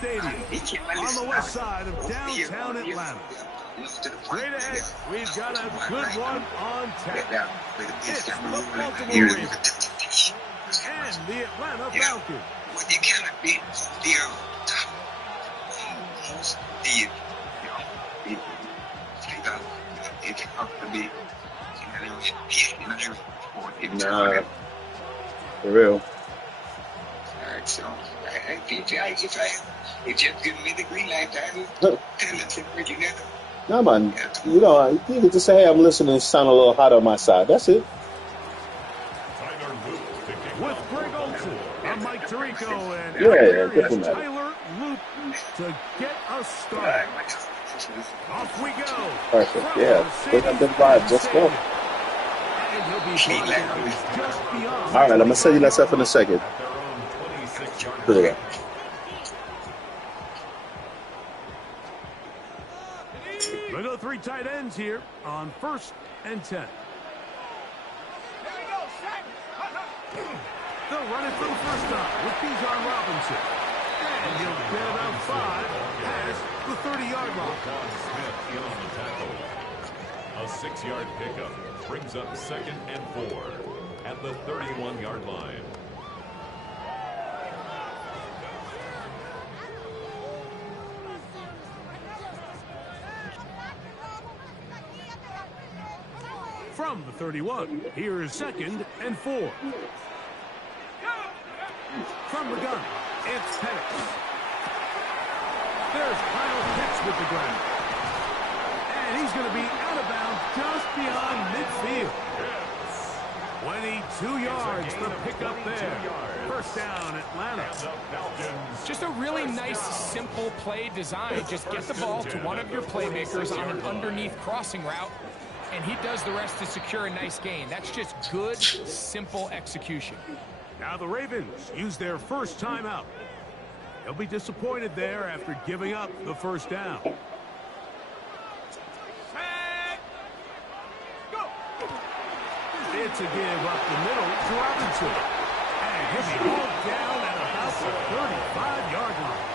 Stadium on the west side of downtown Atlanta. Straight ahead, we've got a good one on tap. It's the Baltimore Ravens and the Atlanta Falcons. You cannot beat the Nah, for real. Alright, so if you give me the green light, I will tell them what you know. Nah, man. You know, you can just say, hey, I'm listening to sound a little hot on my side. That's it. With Greg Olson, I'm Mike Tirico, and Tyler Loop to get us started. Off we go. Perfect. Yeah. Bring up the vibes. Let's go. All right, I'm going to send you that stuff in a second. Put it up. We go 3 tight ends here on 1st and 10. They'll run it for the first time with Bijan Robinson. And he'll get about 5 past the 30-yard line. A 6-yard pickup brings up 2nd and 4 at the 31-yard line. From the 31, here is 2nd and 4. From the gun, it's Penix. There's Kyle Pitts with the ground. And he's going to be out of bounds just beyond midfield. 22 yards for pickup there. First down, Atlanta. Just a really nice, simple play design. Just get the ball to one of your playmakers on an underneath crossing route, and he does the rest to secure a nice gain. That's just good, simple execution. Now the Ravens use their first timeout. They'll be disappointed there after giving up the first down. It's a give up the middle to Robinson. And he'll be hauled down at about the 35-yard line.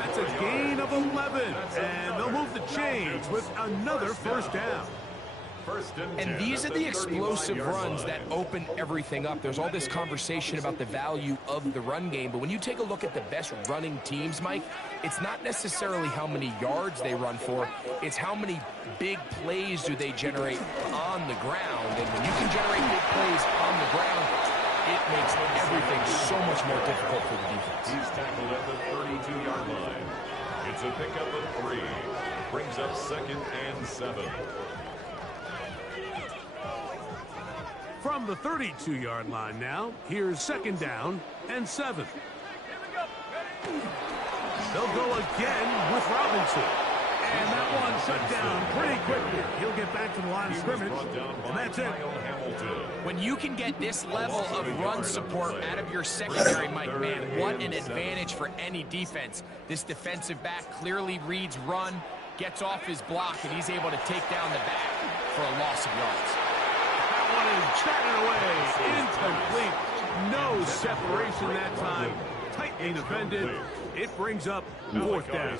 That's a gain of 11. And they'll move the chains with another first down. And these are the explosive runs that open everything up. There's all this conversation about the value of the run game, but when you take a look at the best running teams, Mike, it's not necessarily how many yards they run for, it's how many big plays do they generate on the ground. And when you can generate big plays on the ground, it makes everything so much more difficult for the defense. He's tackled at the 32-yard line. It's a pickup of 3. Brings up 2nd and 7. From the 32-yard line now, here's 2nd down and 7. They'll go again with Robinson. And that one shut down pretty quickly. He'll get back to the line of scrimmage, and that's it. When you can get this level of run support out of your secondary, Mike, man, what an advantage for any defense. This defensive back clearly reads run, gets off his block, and he's able to take down the back for a loss of yards. One is batted away, incomplete. No separation that time. Tightly defended. It brings up 4th down.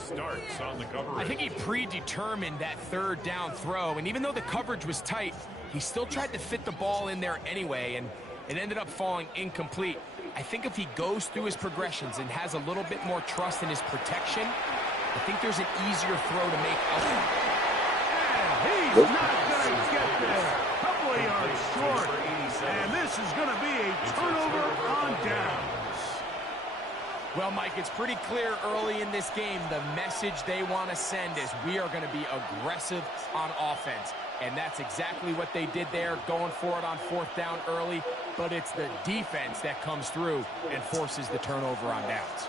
I think he predetermined that 3rd down throw, and even though the coverage was tight, he still tried to fit the ball in there anyway, and it ended up falling incomplete. I think if he goes through his progressions and has a little bit more trust in his protection, I think there's an easier throw to make out there. He's not going to get there. Couple of yards short. And this is going to be a turnover on downs. Well, Mike, it's pretty clear early in this game the message they want to send is we are going to be aggressive on offense. And that's exactly what they did there, going for it on 4th down early. But it's the defense that comes through and forces the turnover on downs.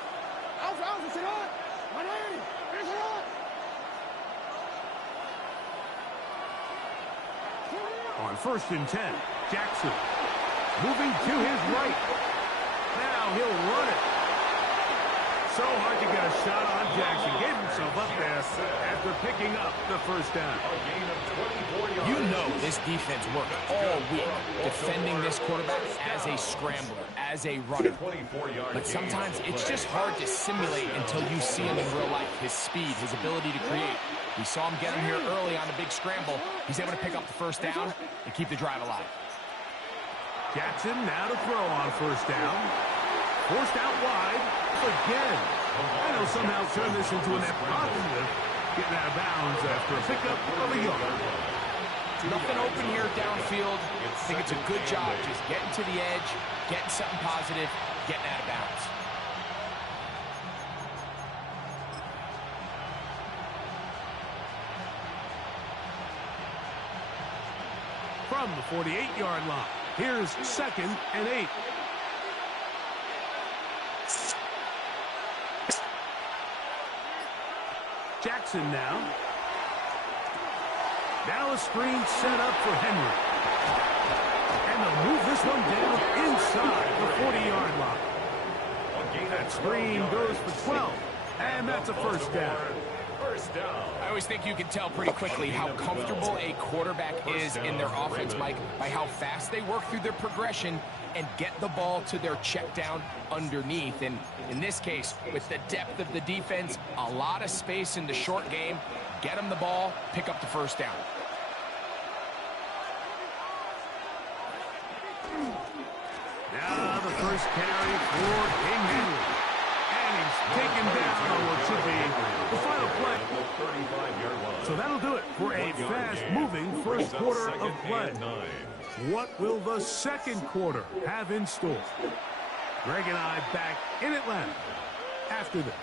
On 1st and 10, Jackson moving to his right. Now he'll run it. So hard to get a shot on Jackson. Gave himself up there after picking up the first down. You know this defense worked all week defending this quarterback as a scrambler, as a runner. But sometimes it's just hard to simulate until you see him in real life. His speed, his ability to create. We saw him get him here early on the big scramble. He's able to pick up the first down and keep the drive alive. Jackson now to throw on first down. Forced out wide again. And he'll somehow turn this into a net positive. Getting out of bounds after a pickup of a yard. Nothing open here downfield. I think it's a good job just getting to the edge, getting something positive, getting out of bounds. From the 48-yard line, here's 2nd and 8. Jackson now. Now a screen set up for Henry. And they'll move this one down inside the 40-yard line. That screen goes for 12. And that's a first down. I always think you can tell pretty quickly how comfortable a quarterback is in their offense, Mike, by how fast they work through their progression and get the ball to their check down underneath. And in this case, with the depth of the defense, a lot of space in the short game, get them the ball, pick up the first down. Now the first carry for King Henry. And he's taken down on what should be the final play. So that'll do it for a fast-moving first quarter of play. What will the second quarter have in store? Greg and I back in Atlanta after this.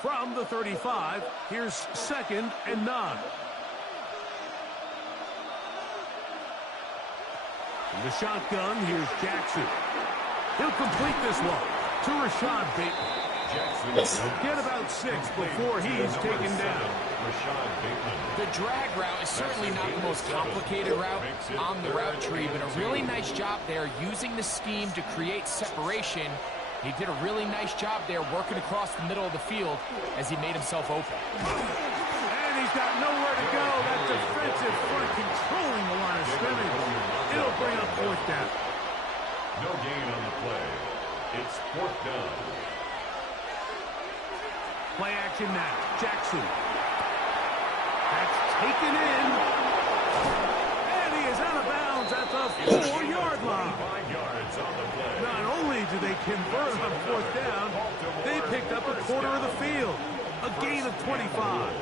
From the 35, here's 2nd and 9. In the shotgun, here's Jackson. He'll complete this one to Rashad Bateman. He'll get about 6 before he's taken down. The drag route is certainly not the most complicated route on the route tree, but a really nice job there using the scheme to create separation. He did a really nice job there working across the middle of the field as he made himself open. And he's got nowhere to go. That defensive front controlling the line of scrimmage. It'll bring up 4th down. No gain on the play. It's 4th down. Play action now. Jackson. That's taken in. And he is out of bounds at the 4-yard line. 5 yards on the play. Not only do they convert on 4th down, they picked up a quarter of the field. A gain of 25.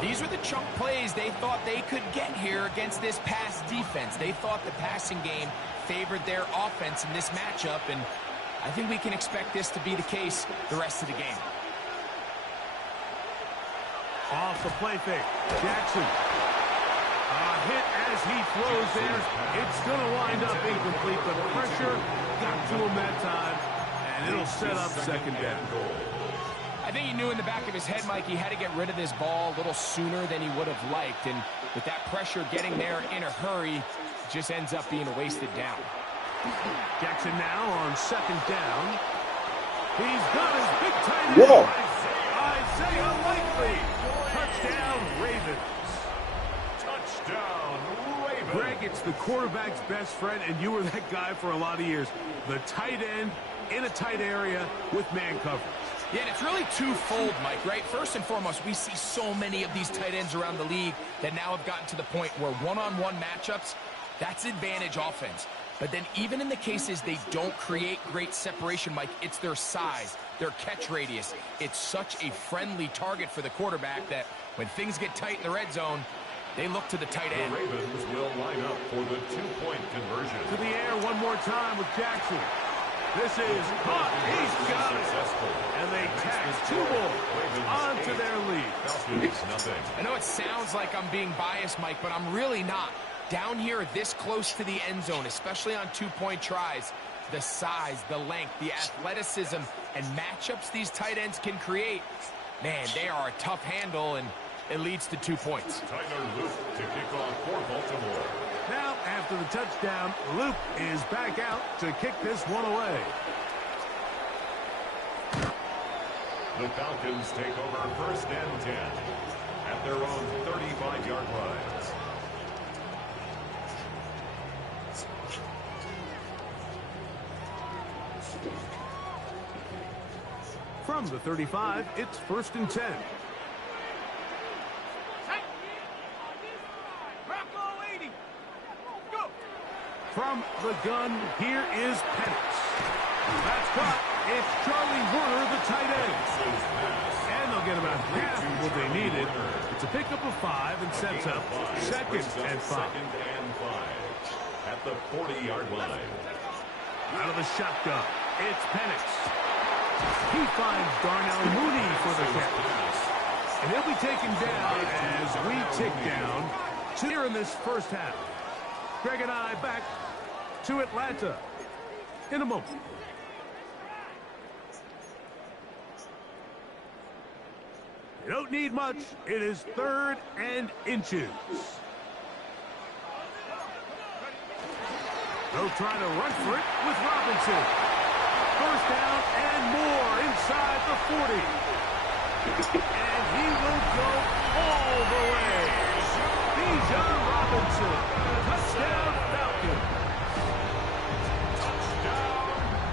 These were the chunk plays they thought they could get here against this pass defense. They thought the passing game favored their offense in this matchup, and I think we can expect this to be the case the rest of the game. Off the play fake. Jackson. Hit as he throws there. It's going to wind up incomplete. The pressure got to him that time, and it'll set up 2nd down. I think he knew in the back of his head, Mike, he had to get rid of this ball a little sooner than he would have liked. And with that pressure getting there in a hurry, it just ends up being a wasted down. Jackson now on 2nd down. He's got his big tight end. Isaiah Likely. Touchdown, Ravens. Touchdown, Ravens. Greg, it's the quarterback's best friend, and you were that guy for a lot of years. The tight end in a tight area with man coverage. Yeah, and it's really twofold, Mike, right? First and foremost, we see so many of these tight ends around the league that now have gotten to the point where one-on-one matchups, that's advantage offense. But then even in the cases they don't create great separation, Mike, it's their size, their catch radius. It's such a friendly target for the quarterback that when things get tight in the red zone, they look to the tight end. The Ravens will line up for the 2-point conversion. To the air one more time with Jackson. This is caught. He's got it. And they tack 2 more onto their lead. I know it sounds like I'm being biased, Mike, but I'm really not. Down here this close to the end zone, especially on 2-point tries, the size, the length, the athleticism, and matchups these tight ends can create, man, they are a tough handle, and it leads to 2 points. Tyler Luke to kick off for Baltimore. Now, after the touchdown, Luke is back out to kick this one away. The Falcons take over 1st and 10 at their own 35-yard line. From the 35, it's 1st and 10. From the gun, here is Penix. That's caught. It's Charlie Warner, the tight end. And they'll get about half of what they needed. It's a pickup of 5 and sets up 2nd and 5. At the 40-yard line. Out of the shotgun, it's Penix. He finds Darnell Mooney for the catch. And he'll be taken down as we tick down here in this first half. Greg and I back to Atlanta in a moment. You don't need much. It is 3rd and inches. They'll try to run for it with Robinson. 1st down and more inside the 40. And he will go all the way. Bijan Robinson. Touchdown Falcons.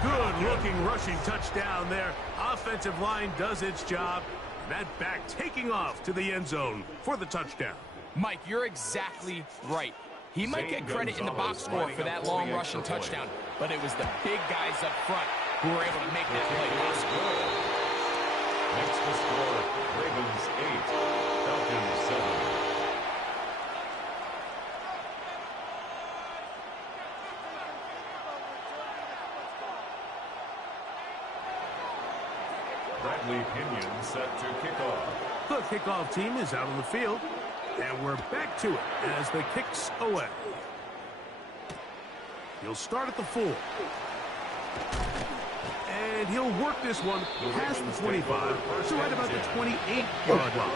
Good-looking rushing touchdown there. Offensive line does its job. That back taking off to the end zone for the touchdown. Mike, you're exactly right. He might get credit in the box score for that long rushing touchdown, but it was the big guys up front who were able to make that play possible. Next to score, Ravens 8, Falcons 7. Bradley Pinion set to kick off. The kickoff team is out on the field, and we're back to it as the kicks away. He'll start at the 4. And he'll work this one past the 25 to right about the 28-yard line.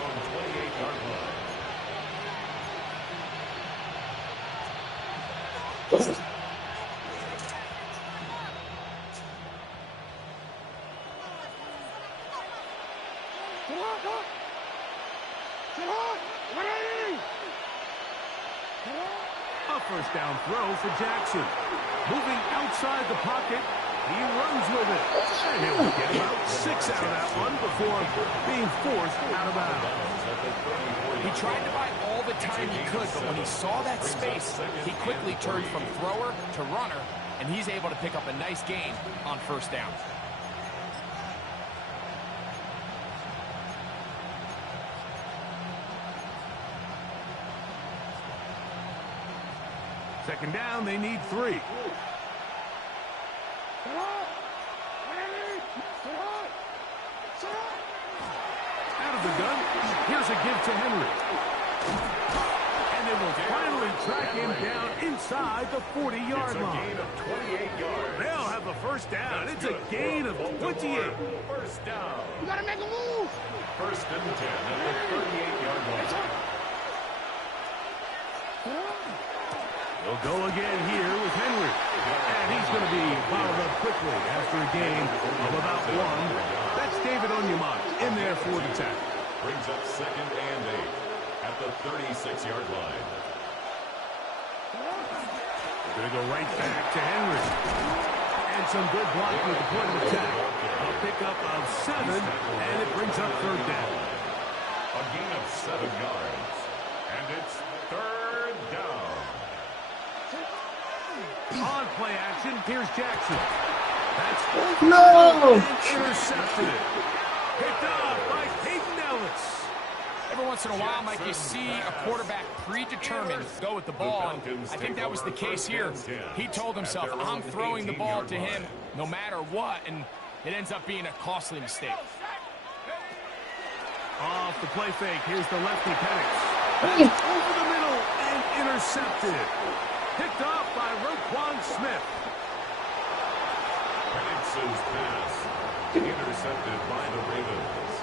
A 1st down throw for Jackson. Moving outside the pocket, he runs with it. And he'll get about 6 out of that one before being forced out of bounds. He tried to buy all the time he could, but when he saw that space, he quickly turned from thrower to runner, and he's able to pick up a nice gain on 1st down. Second down, they need 3. Out of the gun, here's a give to Henry. And they will finally track him down inside the 40-yard line. They'll have the 1st down. It's a gain of 28. 1st down. You gotta make a move. 1st and 10 at the 38-yard line. They'll go again here with Henry. And he's going to be fouled up quickly after a gain of about 1. That's David Onyemata in there for the tackle. Brings up 2nd and 8 at the 36-yard line. We're going to go right back to Henry. And some good blocking at the point of attack. A pickup of 7, and it brings up 3rd down. A gain of 7 yards. And it's 3rd down. On play action, here's Jackson. That's intercepted. Picked up by Peyton Ellis. Every once in a while, Mike, you see a quarterback predetermined to go with the ball. And I think that was the case here. He told himself, I'm throwing the ball to him no matter what, and it ends up being a costly mistake. Off the play fake, here's the lefty Penix. Over the middle and intercepted. Picked off by Roquan Smith. Penix's pass intercepted by the Ravens.